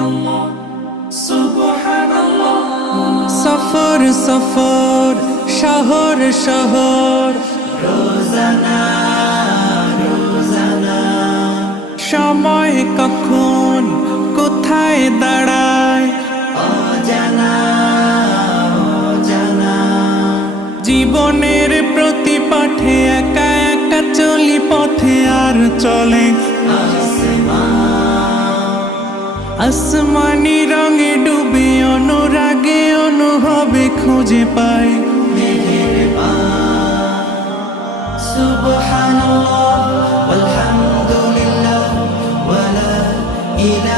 সুবহানাল্লাহ সুবহানাল্লাহ। সফর সফর শহর শহর রোজানা রোজানা সময় কখন কোথায় দাঁড়ায় অজানা অজানা। জীবনের প্রতি পাঠে একা একা চলি পথে আর চলে আসমানি রঙে ডুবে অনুরাগে অনুভবে খুঁজে পাই সুবহানাল্লাহ ওয়ালহামদুলিল্লাহ ওয়ালা ইলাহা